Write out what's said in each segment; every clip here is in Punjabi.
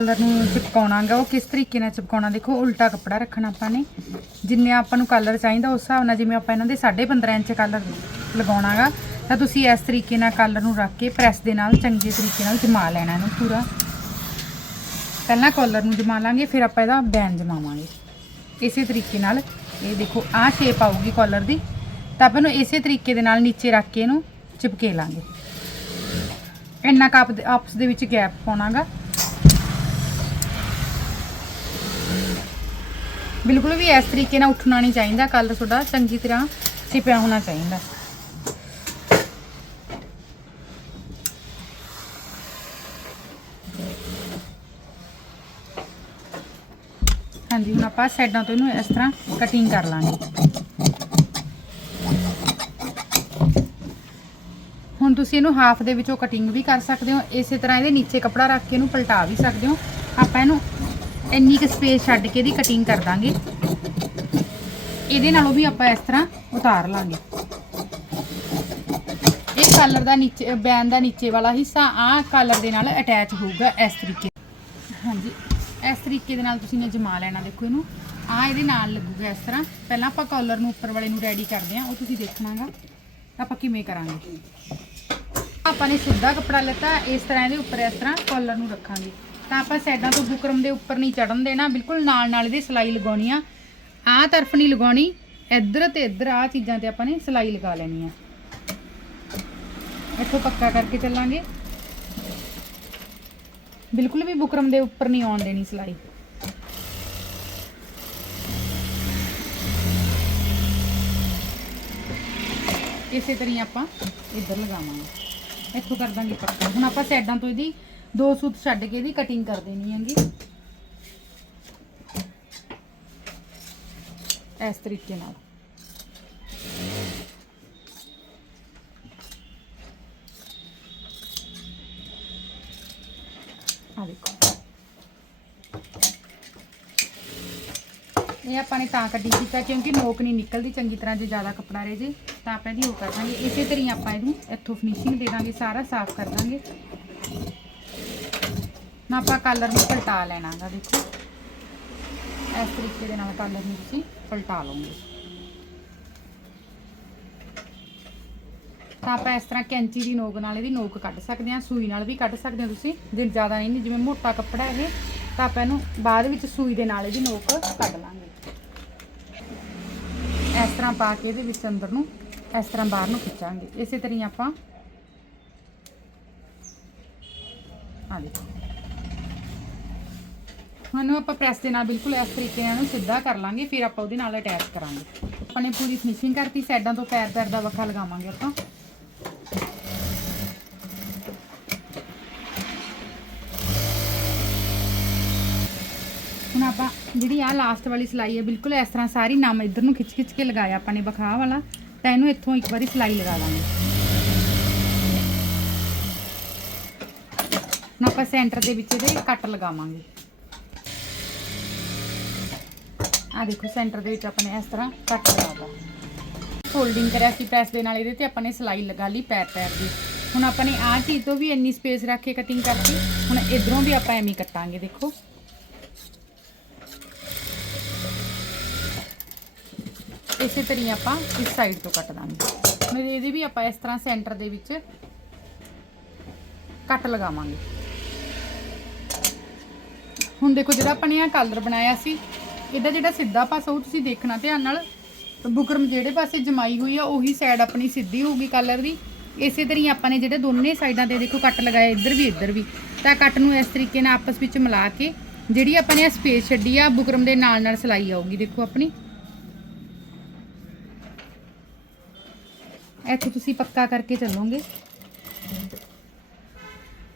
ਕਲਰ ਨੂੰ ਚਿਪਕਾਉਣਾਗਾ ਉਹ ਕਿਸ ਤਰੀਕੇ ਨਾਲ ਚਿਪਕਾਉਣਾ, ਦੇਖੋ ਉਲਟਾ ਕੱਪੜਾ ਰੱਖਣਾ ਆਪਾਂ ਨੇ। ਜਿੰਨੇ ਆਪਾਂ ਨੂੰ ਕਲਰ ਚਾਹੀਦਾ, ਉਸ ਹਿਸਾਬ ਨਾਲ ਜਿਵੇਂ ਆਪਾਂ ਇਹਨਾਂ ਦੇ 15.5 ਇੰਚ ਕਲਰ ਲਗਾਉਣਾਗਾ ਤਾਂ ਤੁਸੀਂ ਇਸ ਤਰੀਕੇ ਨਾਲ ਕਲਰ ਨੂੰ ਰੱਖ ਕੇ ਪ੍ਰੈਸ ਦੇ ਨਾਲ ਚੰਗੇ ਤਰੀਕੇ ਨਾਲ ਜਮਾ ਲੈਣਾ ਇਹਨੂੰ ਪੂਰਾ। ਪਹਿਲਾਂ ਕਾਲਰ ਨੂੰ ਜਮਾ ਲਾਂਗੇ, ਫਿਰ ਆਪਾਂ ਇਹਦਾ ਬੈਨ ਜਮਾਵਾਂਗੇ। ਇਸੇ ਤਰੀਕੇ ਨਾਲ ਇਹ ਦੇਖੋ, ਆਹ ਸ਼ੇਪ ਆਊਗੀ ਕਾਲਰ ਦੀ, ਤਾਂ ਆਪਾਂ ਨੂੰ ਇਸੇ ਤਰੀਕੇ ਦੇ ਨਾਲ ਨੀਚੇ ਰੱਖ ਕੇ ਇਹਨੂੰ ਚਿਪਕੇ ਲਾਂਗੇ। ਇੰਨਾ ਕੱਪ ਆਪਸ ਦੇ ਵਿੱਚ ਗੈਪ ਪਾਉਣਾਗਾ ਬਿਲਕੁਲ ਵੀ ਇਸ ਤਰੀਕੇ ਨਾਲ ਉੱਠਣਾ ਨਹੀਂ ਚਾਹੀਦਾ ਕਲਰ ਤੁਹਾਡਾ ਚੰਗੀ ਤਰ੍ਹਾਂ ਚਿਪਿਆ ਹੋਣਾ ਚਾਹੀਦਾ। ਹਾਂਜੀ, ਹੁਣ ਆਪਾਂ ਸਾਈਡਾਂ ਤੋਂ ਇਹਨੂੰ ਇਸ ਤਰ੍ਹਾਂ ਕਟਿੰਗ ਕਰ ਲਾਂਗੇ। ਹੁਣ ਤੁਸੀਂ ਇਹਨੂੰ ਹਾਫ ਦੇ ਵਿੱਚੋਂ ਕਟਿੰਗ ਵੀ ਕਰ ਸਕਦੇ ਹੋ, ਇਸੇ ਤਰ੍ਹਾਂ ਇਹਦੇ ਨੀਚੇ ਕੱਪੜਾ ਰੱਖ ਕੇ ਇਹਨੂੰ ਪਲਟਾ ਵੀ ਸਕਦੇ ਹੋ। ਆਪਾਂ ਇਹਨੂੰ ਇੰਨੀ ਕੁ ਸਪੇਸ ਛੱਡ ਕੇ ਇਹਦੀ ਕਟਿੰਗ ਕਰ ਦਾਂਗੇ। ਇਹਦੇ ਨਾਲੋਂ ਵੀ ਆਪਾਂ ਇਸ ਤਰ੍ਹਾਂ ਉਤਾਰ ਲਾਂਗੇ। ਇਹ ਕਾਲਰ ਦਾ ਨੀਚੇ ਬੈਨ ਦਾ ਨੀਚੇ ਵਾਲਾ ਹਿੱਸਾ ਆਹ ਕਾਲਰ ਦੇ ਨਾਲ ਅਟੈਚ ਹੋਊਗਾ ਇਸ ਤਰੀਕੇ ਹਾਂਜੀ, ਇਸ ਤਰੀਕੇ ਦੇ ਨਾਲ ਤੁਸੀਂ ਨੇ ਜਮਾ ਲੈਣਾ ਦੇਖੋ ਇਹਨੂੰ। ਆ ਇਹਦੇ ਨਾਲ ਲੱਗੂਗਾ ਇਸ ਤਰ੍ਹਾਂ। ਪਹਿਲਾਂ ਆਪਾਂ ਕਾਲਰ ਨੂੰ ਉੱਪਰ ਵਾਲੇ ਨੂੰ ਰੈਡੀ ਕਰਦੇ ਹਾਂ, ਉਹ ਤੁਸੀਂ ਦੇਖਣਾਗਾ। ਆਪਾਂ ਕਿਵੇਂ ਕਰਾਂਗੇ? ਆਪਾਂ ਨੇ ਸਿੱਧਾ ਕੱਪੜਾ ਲੱਤਾ, ਇਸ ਤਰ੍ਹਾਂ ਇਹਦੇ ਉੱਪਰ ਇਸ ਤਰ੍ਹਾਂ ਕਾਲਰ ਨੂੰ ਰੱਖਾਂਗੇ। ਤਾਂ ਆਪਾਂ ਸਾਈਡਾਂ ਤੋਂ ਬੁਕਰਮ ਦੇ ਉੱਪਰ ਨਹੀਂ ਚੜਨ ਦੇਣਾ, ਬਿਲਕੁਲ ਨਾਲ ਨਾਲ ਇਹਦੀ ਸਿਲਾਈ ਲਗਾਉਣੀ ਆ। ਆਹ ਤਰਫ ਨਹੀਂ ਲਗਾਉਣੀ, ਇੱਧਰ ਤੇ ਇੱਧਰ ਆਹ ਚੀਜ਼ਾਂ ਤੇ ਆਪਾਂ ਨੇ ਸਿਲਾਈ ਲਗਾ ਲੈਣੀ ਆ। ਇੱਥੋਂ ਪੱਕਾ ਕਰਕੇ ਚੱਲਾਂਗੇ। ਬਿਲਕੁਲ ਵੀ ਬੁਕਰਮ ਦੇ ਉੱਪਰ ਨਹੀਂ ਆਉਣ ਦੇਣੀ ਸਿਲਾਈ। ਇਸੇ ਤਰ੍ਹਾਂ ਆਪਾਂ ਇੱਧਰ ਲਗਾਵਾਂਗੇ। ਇੱਥੋਂ ਕਰ ਦਾਂਗੇ ਪੱਕਾ। ਹੁਣ ਆਪਾਂ ਸਾਈਡਾਂ ਤੋਂ ਇਹਦੀ ਦੋ ਸੂਤ ਛੱਡ ਕੇ ਇਹਦੀ ਕਟਿੰਗ ਕਰ ਦੇਣੀ ਹੈਗੀ। ਇਸ ਤਰੀਕੇ ਨਾਲ। ਆ ਦੇਖੋ। ਇਹ ਆਪਾਂ ਨੇ ਤਾਂ ਕਟਿੰਗ ਕੀਤਾ ਕਿਉਂਕਿ ਨੋਕ ਨਹੀਂ ਨਿਕਲਦੀ, ਚੰਗੀ ਤਰ੍ਹਾਂ ਜੇ ਜ਼ਿਆਦਾ ਕੱਪੜਾ ਰਹੇ ਜੇ, ਤਾਂ ਆਪਾਂ ਇਹਦੀ ਉਹ ਕਰ ਦਾਂਗੇ। ਇਸੇ ਤਰ੍ਹਾਂ ਹੀ ਆਪਾਂ ਇਹਨੂੰ ਇੱਥੋਂ ਫਿਨਿਸ਼ਿੰਗ ਦੇ ਦਾਂਗੇ, ਸਾਰਾ ਸਾਫ਼ ਕਰ ਦਾਂਗੇ। ਨਾ ਆਪਾਂ ਕਲਰ ਨੂੰ ਪਲਟਾ ਲੈਣਾਗਾ, ਦੇਖੋ। ਇਸ ਤਰੀਕੇ ਦੇ ਨਾਲ ਕਲਰ ਨੂੰ ਤੁਸੀਂ ਪਲਟਾ ਲਓਗੇ। ਤਾਂ ਆਪਾਂ ਇਸ ਤਰ੍ਹਾਂ ਕੈਂਚੀ ਦੀ ਨੋਕ ਨਾਲ ਇਹਦੀ ਨੋਕ ਕੱਢ ਸਕਦੇ ਹਾਂ, ਸੂਈ ਨਾਲ ਵੀ ਕੱਢ ਸਕਦੇ ਹੋ ਤੁਸੀਂ। ਜੇ ਜ਼ਿਆਦਾ ਨਹੀਂ ਜਿਵੇਂ ਮੋਟਾ ਕੱਪੜਾ ਇਹ, ਤਾਂ ਆਪਾਂ ਇਹਨੂੰ ਬਾਅਦ ਵਿੱਚ ਸੂਈ ਦੇ ਨਾਲ ਇਹਦੀ ਨੋਕ ਕੱਢ ਲਾਂਗੇ। ਇਸ ਤਰ੍ਹਾਂ ਪਾ ਕੇ ਇਹਦੇ ਵਿੱਚ ਅੰਦਰ ਨੂੰ, ਇਸ ਤਰ੍ਹਾਂ ਬਾਹਰ ਨੂੰ ਖਿੱਚਾਂਗੇ। ਇਸੇ ਤਰ੍ਹਾਂ ਹੀ ਆਪਾਂ ਆ ਦੇਖੋ। ਹੁਣ ਆਪਾਂ ਪ੍ਰੈਸ ਦੇ ਨਾਲ ਬਿਲਕੁਲ ਇਸ ਤਰੀਕੇ ਨਾਲ ਸਿੱਧਾ ਕਰ ਲਾਂਗੇ, ਫਿਰ ਆਪਾਂ ਉਹਦੇ ਨਾਲ ਅਟੈਚ ਕਰਾਂਗੇ। ਆਪਾਂ ਨੇ ਪੂਰੀ ਫਿਨਿਸ਼ਿੰਗ ਕਰਤੀ ਸਾਈਡਾਂ ਤੋਂ ਪੈਰ ਪੈਰ ਦਾ ਵੱਖਾ ਲਗਾਵਾਂਗੇ ਆਪਾਂ। ਹੁਣ ਆਪਾਂ ਜਿਹੜੀ ਆ ਲਾਸਟ ਵਾਲੀ ਸਿਲਾਈ ਹੈ, ਬਿਲਕੁਲ ਇਸ ਤਰ੍ਹਾਂ ਸਾਰੀ ਨਮ ਇੱਧਰ ਨੂੰ ਖਿੱਚ ਖਿੱਚ ਕੇ ਲਗਾਇਆ ਆਪਾਂ ਨੇ ਬਖਾਹ ਵਾਲਾ, ਤਾਂ ਇਹਨੂੰ ਇੱਥੋਂ ਇੱਕ ਵਾਰੀ ਸਿਲਾਈ ਲਗਾ ਲਾਂਗੇ। ਹੁਣ ਆਪਾਂ ਸੈਂਟਰ ਦੇ ਵਿੱਚ ਇਹਦੇ ਕੱਟ ਲਗਾਵਾਂਗੇ। ਆ ਦੇਖੋ ਸੈਂਟਰ ਦੇ ਵਿੱਚ ਆਪਾਂ ਨੇ ਇਸ ਤਰ੍ਹਾਂ ਕੱਟ ਲਗਾਤਾ ਫੋਲਡਿੰਗ ਕਰਿਆ ਸੀ ਪ੍ਰੈਸ ਦੇ ਨਾਲ, ਇਹਦੇ ਤੇ ਆਪਾਂ ਨੇ ਸਿਲਾਈ ਲਗਾ ਲਈ ਪੈਰ ਪੈਰ ਦੀ। ਹੁਣ ਆਪਾਂ ਨੇ ਆਹ ਚੀਜ਼ ਤੋਂ ਵੀ ਇੰਨੀ ਸਪੇਸ ਰੱਖ ਕੇ ਕਟਿੰਗ ਕਰਤੀ। ਹੁਣ ਇਧਰੋਂ ਵੀ ਆਪਾਂ ਐਵੇਂ ਕੱਟਾਂਗੇ, ਦੇਖੋ। ਇਸੇ ਤਰ੍ਹਾਂ ਆਪਾਂ ਇਸ ਸਾਈਡ ਤੋਂ ਕੱਟ ਦਾਂਗੇ। ਮੇਰੇ ਇਹਦੇ ਵੀ ਆਪਾਂ ਇਸ ਤਰ੍ਹਾਂ ਸੈਂਟਰ ਦੇ ਵਿੱਚ ਕੱਟ ਲਗਾਵਾਂਗੇ। ਹੁਣ ਦੇਖੋ, ਜਿਹੜਾ ਆਪਾਂ ਨੇ ਆ ਕਲਰ ਬਣਾਇਆ ਸੀ ਇਹਦਾ ਜਿਹੜਾ ਸਿੱਧਾ ਪਾਸਾ ਉਹ ਤੁਸੀਂ ਦੇਖਣਾ ਧਿਆਨ ਨਾਲ। ਬੁਕਰਮ ਜਿਹੜੇ ਪਾਸੇ ਜਮਾਈ ਹੋਈ ਆ, ਉਹੀ ਸਾਈਡ ਆਪਣੀ ਸਿੱਧੀ ਹੋਊਗੀ ਕਲਰ ਦੀ। ਇਸੇ ਤਰ੍ਹਾਂ ਹੀ ਆਪਾਂ ਨੇ ਜਿਹੜੇ ਦੋਨੇ ਸਾਈਡਾਂ ਤੇ ਦੇਖੋ ਕੱਟ ਲਗਾਏ ਇੱਧਰ ਵੀ ਇੱਧਰ ਵੀ। ਤਾਂ ਕੱਟ ਨੂੰ ਇਸ ਤਰੀਕੇ ਨਾਲ ਆਪਸ ਵਿੱਚ ਮਿਲਾ ਕੇ ਜਿਹੜੀ ਆਪਾਂ ਨੇ ਸਪੇਸ ਛੱਡੀ ਆ, ਬੁਕਰਮ ਦੇ ਨਾਲ ਨਾਲ ਸਿਲਾਈ ਆਊਗੀ, ਦੇਖੋ ਆਪਣੀ। ਇੱਥੇ ਤੁਸੀਂ ਪੱਕਾ ਕਰਕੇ ਚੱਲੋਗੇ।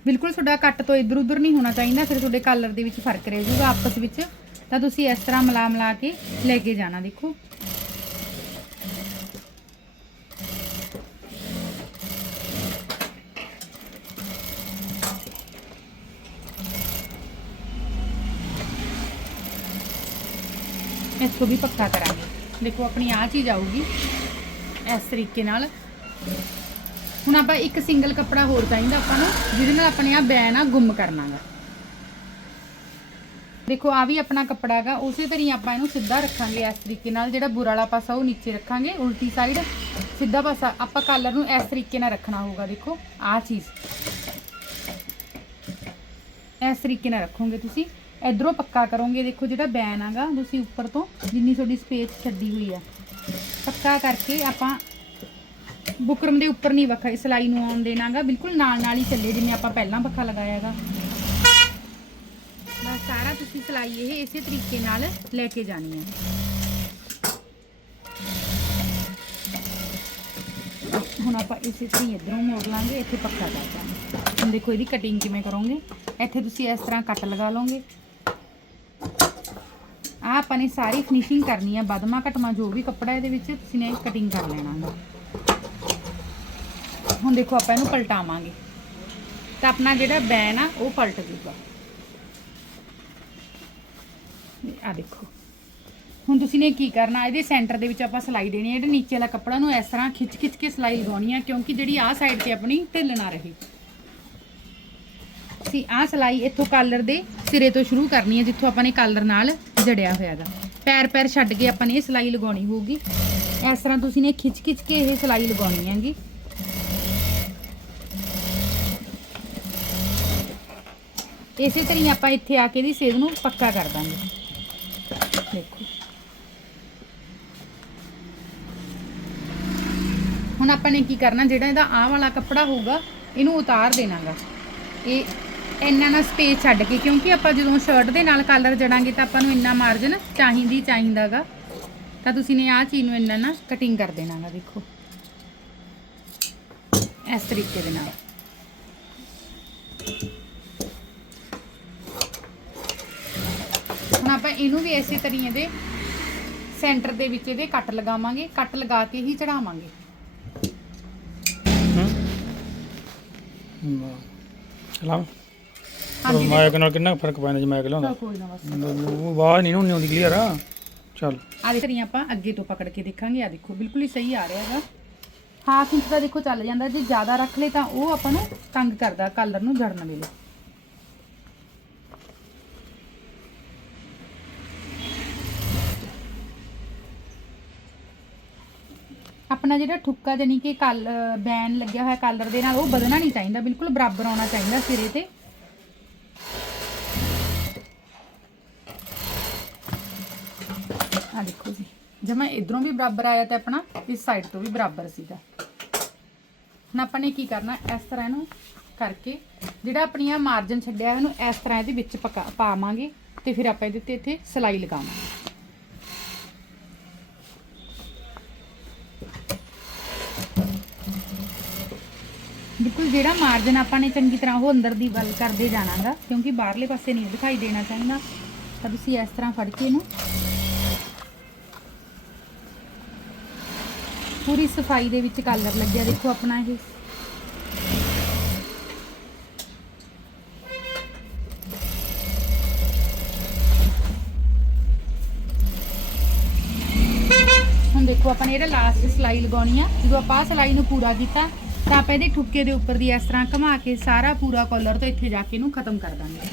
ਬਿਲਕੁਲ ਤੁਹਾਡਾ ਕੱਟ ਤੋਂ ਇੱਧਰ ਉਧਰ ਨਹੀਂ ਹੋਣਾ ਚਾਹੀਦਾ, ਫਿਰ ਤੁਹਾਡੇ ਕਲਰ ਦੇ ਵਿੱਚ ਫ਼ਰਕ ਰਹਿ ਜਾਊਗਾ ਆਪਸ ਵਿੱਚ। ਤਾਂ ਤੁਸੀਂ ਇਸ ਤਰ੍ਹਾਂ ਮਿਲਾ ਮਿਲਾ ਕੇ ਲੈ ਕੇ ਜਾਣਾ, ਦੇਖੋ। ਇੱਥੋਂ ਵੀ ਪੱਕਾ ਕਰਾਂਗੇ। ਦੇਖੋ, ਆਪਣੀ ਆ ਚੀਜ਼ ਆਊਗੀ ਇਸ ਤਰੀਕੇ ਨਾਲ। ਹੁਣ ਆਪਾਂ ਇੱਕ ਸਿੰਗਲ ਕੱਪੜਾ ਹੋਰ ਚਾਹੀਦਾ ਆਪਾਂ ਨੂੰ, ਜਿਹਦੇ ਨਾਲ ਆਪਣੇ ਆ ਬੈਨ ਆ ਗੁੰਮ ਕਰਨਾਗਾ ਦੇਖੋ ਆ ਵੀ ਆਪਣਾ ਕੱਪੜਾ ਹੈਗਾ, ਉਸੇ ਤਰ੍ਹਾਂ ਹੀ ਆਪਾਂ ਇਹਨੂੰ ਸਿੱਧਾ ਰੱਖਾਂਗੇ ਇਸ ਤਰੀਕੇ ਨਾਲ, ਜਿਹੜਾ ਬੁਰਾ ਵਾਲਾ ਪਾਸਾ ਉਹ ਨੀਚੇ ਰੱਖਾਂਗੇ, ਉਲਟੀ ਸਾਈਡ ਸਿੱਧਾ ਪਾਸਾ, ਆਪਾਂ ਕਲਰ ਨੂੰ ਇਸ ਤਰੀਕੇ ਨਾਲ ਰੱਖਣਾ ਹੋਊਗਾ, ਦੇਖੋ, ਆਹ ਚੀਜ਼। ਇਸ ਤਰੀਕੇ ਨਾਲ ਰੱਖੋਗੇ ਤੁਸੀਂ, ਇਧਰੋਂ ਪੱਕਾ ਕਰੋਗੇ, ਦੇਖੋ, ਜਿਹੜਾ ਬੈਨ ਹੈਗਾ, ਤੁਸੀਂ ਉੱਪਰ ਤੋਂ ਜਿੰਨੀ ਤੁਹਾਡੀ ਸਪੇਸ ਛੱਡੀ ਹੋਈ ਆ ਪੱਕਾ ਕਰਕੇ ਆਪਾਂ ਬੁਕਰਮ ਦੇ ਉੱਪਰ ਨਹੀਂ ਵੱਖਾ, ਸਲਾਈ ਨੂੰ ਆਉਣ ਦੇਣਾਗਾ, ਬਿਲਕੁਲ ਨਾਲ ਨਾਲ ਹੀ ਚੱਲੇ, ਜਿਵੇਂ ਆਪਾਂ ਪਹਿਲਾਂ ਪੱਖਾ ਲਗਾਇਆਗਾ ਬਸ ਤੁਸੀਂ ਸਲਾਈ ਇਹ ਇਸੇ ਤਰੀਕੇ ਨਾਲ ਲੈ ਕੇ ਜਾਣੀ ਹੈ। ਹੁਣ ਆਪਾਂ ਇਸੇ ਤਰ੍ਹਾਂ ਇਧਰੋਂ ਮੋੜ ਲਾਂਗੇ, ਇੱਥੇ ਪੱਕਾ ਕਰ ਦਾਂਗੇ ਹੁਣ ਦੇਖੋ ਇਹਦੀ ਕਟਿੰਗ ਕਿਵੇਂ ਕਰੋਗੇ। ਇੱਥੇ ਤੁਸੀਂ ਇਸ ਤਰ੍ਹਾਂ ਕੱਟ ਲਗਾ ਲਓਗੇ। ਆ ਆਪਾਂ ਨੇ ਸਾਰੀ ਫਿਨਿਸ਼ਿੰਗ ਕਰਨੀ ਹੈ ਬਦਮਾ ਘਟਮਾ ਜੋ ਵੀ ਕੱਪੜਾ ਇਹਦੇ ਵਿੱਚ ਤੁਸੀਂ ਨੇ ਕਟਿੰਗ ਕਰ ਲੈਣਾ ਹੁਣ ਦੇਖੋ ਆਪਾਂ ਇਹਨੂੰ ਪਲਟਾਵਾਂਗੇ। ਤਾਂ ਆਪਣਾ ਜਿਹੜਾ ਬੈਨ ਆ, ਉਹ ਪਲਟ ਜੂਗਾ ਆ ਦੇਖੋ। ਹੁਣ ਤੁਸੀਂ ਨੇ ਕੀ ਕਰਨਾ? ਇਹਦੇ ਸੈਂਟਰ ਦੇ ਵਿੱਚ ਆਪਾਂ ਸਲਾਈ ਦੇਣੀ ਹੈ। ਇਹਦੇ ਨੀਚੇ ਵਾਲਾ ਕੱਪੜਾ ਨੂੰ ਇਸ ਤਰ੍ਹਾਂ ਖਿੱਚ ਖਿੱਚ ਕੇ ਸਲਾਈ ਲਗਾਉਣੀ ਹੈ, ਕਿਉਂਕਿ ਜਿਹੜੀ ਆਹ ਸਾਈਡ ਤੇ ਆਪਣੀ ਢਿੱਲ ਨਾ ਰਹੇ। ਸੀ ਆਹ ਸਲਾਈ ਇੱਥੋਂ ਕਾਲਰ ਦੇ ਸਿਰੇ ਤੋਂ ਸ਼ੁਰੂ ਕਰਨੀ ਹੈ, ਜਿੱਥੋਂ ਆਪਾਂ ਨੇ ਕਾਲਰ ਨਾਲ ਜੜਿਆ ਹੋਇਆਗਾ ਪੈਰ ਪੈਰ ਛੱਡ ਕੇ ਆਪਾਂ ਨੇ ਇਹ ਸਲਾਈ ਲਗਾਉਣੀ ਹੋਊਗੀ। ਇਸ ਤਰ੍ਹਾਂ ਤੁਸੀਂ ਨੇ ਖਿੱਚ ਖਿੱਚ ਕੇ ਇਹ ਸਲਾਈ ਲਗਾਉਣੀ ਹੈਗੀ। ਇਸੇ ਤਰ੍ਹਾਂ ਹੀ ਆਪਾਂ ਇੱਥੇ ਆ ਕੇ ਦੀ ਸੇਧ ਨੂੰ ਪੱਕਾ ਕਰ ਦਾਂਗੇ। ਦੇਖੋ। ਹੁਣ ਆਪਾਂ ਨੇ ਕੀ ਕਰਨਾ, ਜਿਹੜਾ ਇਹਦਾ ਆਹ ਵਾਲਾ ਕੱਪੜਾ ਹੋਊਗਾ, ਇਹਨੂੰ ਉਤਾਰ ਦੇਣਾਗਾ। ਇਹ ਇੰਨਾ ਨਾ ਸਪੇਸ ਛੱਡ ਕੇ, ਕਿਉਂਕਿ ਆਪਾਂ ਜਦੋਂ ਸ਼ਰਟ ਦੇ ਨਾਲ ਕਲਰ ਜੜਾਂਗੇ ਤਾਂ ਆਪਾਂ ਨੂੰ ਇੰਨਾ ਮਾਰਜਨ ਚਾਹੀਦੀ ਚਾਹੀਦਾਗਾ। ਤਾਂ ਤੁਸੀਂ ਨੇ ਆਹ ਚੀਜ਼ ਨੂੰ ਇੰਨਾ ਨਾ ਕਟਿੰਗ ਕਰ ਦੇਣਾਗਾ, ਦੇਖੋ। ਇਸ ਤਰੀਕੇ ਦੇ ਨਾਲ ਹੁਣ ਆਪਾਂ ਇਹਨੂੰ ਵੀ ਇਸੇ ਤਰੀਕੇ ਦੇ ਸੈਂਟਰ ਦੇ ਵਿੱਚ ਇਹਦੇ ਕੱਟ ਲਗਾਵਾਂਗੇ ਕੱਟ ਲਗਾ ਕੇ ਹੀ ਚੜਾਵਾਂਗੇ। ਚਲਾ ਹਾਂਜੀ ਮਾਇਕ ਨਾਲ ਕਿੰਨਾ ਫ਼ਰਕ ਪੈਂਦਾ ਜੇ ਮਾਇਕ ਲਾਉਂਦਾ ਕੋਈ ਨਾ ਬਸ। ਉਹ ਆਵਾਜ਼ ਨਹੀਂ ਨਾ ਆਉਂਦੀ ਕਲੀਅਰ ਆ। ਚੱਲ। ਆ ਦੇਖ ਰਹੀ ਆਪਾਂ ਅੱਗੇ ਤੋਂ ਪਕੜ ਕੇ ਦੇਖਾਂਗੇ। ਆ ਦੇਖੋ ਬਿਲਕੁਲ ਹੀ ਸਹੀ ਆ ਰਿਹਾ ਹੈਗਾ। ਹਾਫ ਇੰਚ ਦਾ ਦੇਖੋ ਚੱਲ ਜਾਂਦਾ। ਜੇ ਜ਼ਿਆਦਾ ਰੱਖ ਲੇ ਤਾਂ ਉਹ ਆਪਾਂ ਨੂੰ ਤੰਗ ਕਰਦਾ ਕਲਰ ਨੂੰ ਜੜਨ ਵੇਲੇ। ਆਪਣਾ ਜਿਹੜਾ ਠੁੱਕਾ ਜਾਨੀ ਕਿ ਕਲ ਬੈਨ ਲੱਗਿਆ ਹੋਇਆ ਕਲਰ ਦੇ ਨਾਲ, ਉਹ ਵਧਣਾ ਨਹੀਂ ਚਾਹੀਦਾ, ਬਿਲਕੁਲ ਬਰਾਬਰ ਆਉਣਾ ਚਾਹੀਦਾ ਸਿਰੇ ਤੇ। ਆ ਦੇਖੋ ਜੀ, ਜਮਾ ਇਧਰੋਂ ਵੀ ਬਰਾਬਰ ਆਇਆ ਤੇ ਆਪਣਾ ਇਸ ਸਾਈਡ ਤੋਂ ਵੀ ਬਰਾਬਰ ਸੀਗਾ। ਹੁਣ ਆਪਾਂ ਨੇ ਕੀ ਕਰਨਾ, ਇਸ ਤਰ੍ਹਾਂ ਇਹਨੂੰ ਕਰਕੇ, ਜਿਹੜਾ ਆਪਣੀਆਂ ਮਾਰਜਨ ਛੱਡਿਆ ਉਹਨੂੰ ਇਸ ਤਰ੍ਹਾਂ ਇਹਦੇ ਵਿੱਚ ਪਕਾ, ਪਾਵਾਂਗੇ ਤੇ ਫਿਰ ਆਪਾਂ ਇਹਦੇ ਤੇ ਇੱਥੇ ਸਲਾਈ ਲਗਾਵਾਂਗੇ। ਬਿਲਕੁਲ ਜਿਹੜਾ ਮਾਰਜਨ ਆਪਾਂ ਨੇ ਚੰਗੀ ਤਰ੍ਹਾਂ ਉਹ ਅੰਦਰ ਦੀ ਵੱਲ ਕਰਦੇ ਜਾਣਾਗਾ, ਕਿਉਂਕਿ ਬਾਹਰਲੇ ਪਾਸੇ ਨਹੀਂ ਦਿਖਾਈ ਦੇਣਾ ਚਾਹੀਦਾ। ਤਾਂ ਤੁਸੀਂ ਇਸ ਤਰ੍ਹਾਂ ਫੜ ਕੇ ਇਹਨੂੰ ਪੂਰੀ ਸਫ਼ਾਈ ਦੇ ਵਿੱਚ ਕਲਰ ਲੱਗਿਆ, ਦੇਖੋ ਆਪਣਾ ਇਹ। ਹੁਣ ਦੇਖੋ ਆਪਾਂ ਨੇ ਇਹਦਾ ਲਾਸਟ ਸਲਾਈ ਲਗਾਉਣੀ ਆ। ਜਦੋਂ ਆਪਾਂ ਆਹ ਸਲਾਈ ਨੂੰ ਪੂਰਾ ਕੀਤਾ ਤਾਂ ਆਪਾਂ ਇਹਦੇ ਠੁੱਕੇ ਦੇ ਉੱਪਰ ਦੀ ਇਸ ਤਰ੍ਹਾਂ ਘੁਮਾ ਕੇ ਸਾਰਾ ਪੂਰਾ ਕਾਲਰ ਤੋਂ ਇੱਥੇ ਜਾ ਕੇ ਇਹਨੂੰ ਖਤਮ ਕਰ ਦਾਂਗੇ।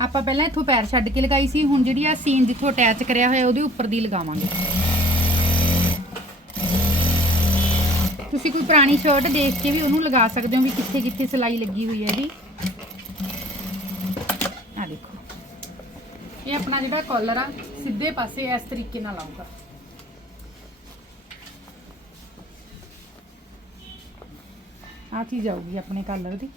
ਆਪਾਂ ਪਹਿਲਾਂ ਇੱਥੋਂ ਪੈਰ ਛੱਡ ਕੇ ਲਗਾਈ ਸੀ, ਹੁਣ ਜਿਹੜੀ ਆ ਸੀਨ ਜਿੱਥੋਂ ਅਟੈਚ ਕਰਿਆ ਹੋਇਆ ਉਹਦੇ ਉੱਪਰ ਦੀ ਲਗਾਵਾਂਗੇ। ਤੁਸੀਂ ਕੋਈ ਪੁਰਾਣੀ ਸ਼ਰਟ ਦੇਖ ਕੇ ਵੀ ਉਹਨੂੰ ਲਗਾ ਸਕਦੇ ਹੋ ਵੀ ਕਿੱਥੇ ਕਿੱਥੇ ਸਿਲਾਈ ਲੱਗੀ ਹੋਈ ਹੈ ਇਹਦੀ। ਇਹ ਆਪਣਾ ਜਿਹੜਾ ਕਾਲਰ ਆ, ਸਿੱਧੇ ਪਾਸੇ ਇਸ ਤਰੀਕੇ ਨਾਲ ਆਊਗਾ। ਆ ਚੀਜ਼ ਆਊਗੀ ਆਪਣੇ ਕਾਲਰ ਦੀ।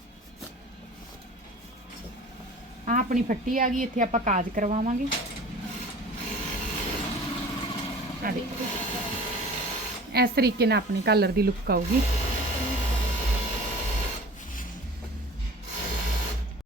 ਆ ਆਪਣੀ ਫੱਟੀ ਆ ਗਈ, ਇੱਥੇ ਆਪਾਂ ਕਾਜ ਕਰਵਾਵਾਂਗੇ। ਆ ਦੇਖੋ। ਇਸ ਤਰੀਕੇ ਨਾਲ ਆਪਣੀ ਕਲਰ ਦੀ ਲੁੱਕ ਆਊਗੀ।